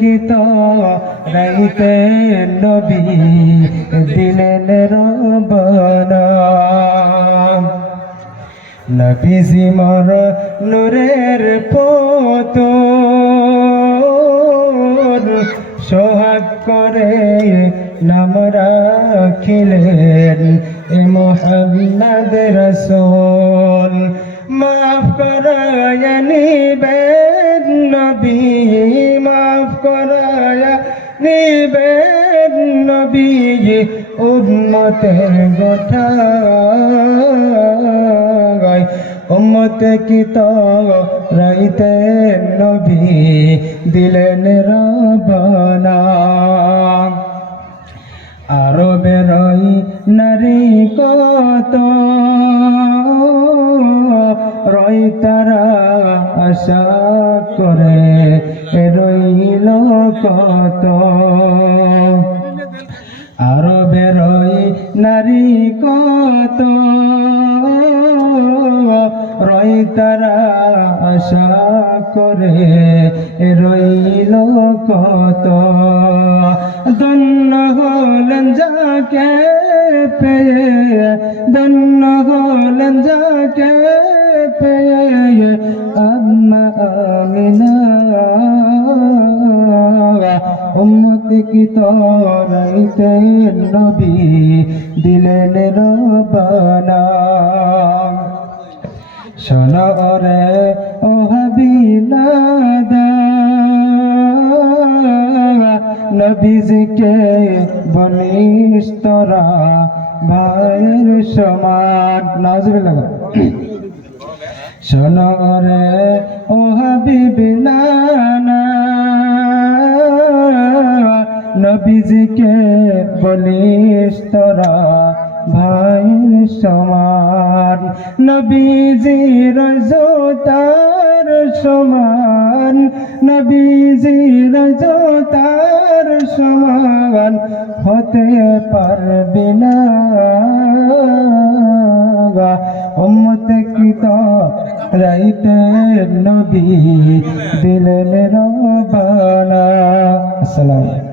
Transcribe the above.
কি তো রাইতে নবী দিলেন রবানা নবীজি মর নূরের পুতুল সোহাগ করে নাম রাখিলেন এ মুহাম্মদ রাসূল মাফ করায়া নিবেন নবী মাফ করায়া নিবেন নবী উম্মতের গোঠায় উম্মত কি তো রাইতে নবী দিলেন রবানা আরবের নারী কত রই তারা আশা করে রইল কত আরবের নারী কত রই তারা আশা করে রইল কত ধন্য হলেন যাকে পেয়ে ধন্য হলেন যাকে পেয়ে আম্মা আমিনা উম্মত কি তো রাইতে নবী দিলেন রবানা শোনো রে ও হাবিলাদা নবীজিকে বলিস তোরা ভাইয়ের সমান নাউজুবিল্লাহ শোনো রে ও হাবিবিলানা নবীজিকে বলিস তোরা ভাইয়ের সমান নবীজির জোতার সমান নবীজির জোতার সমান হতে পারবি না উম্মত কি তো রাইতে নবী দিলেন রবানা আসসালামু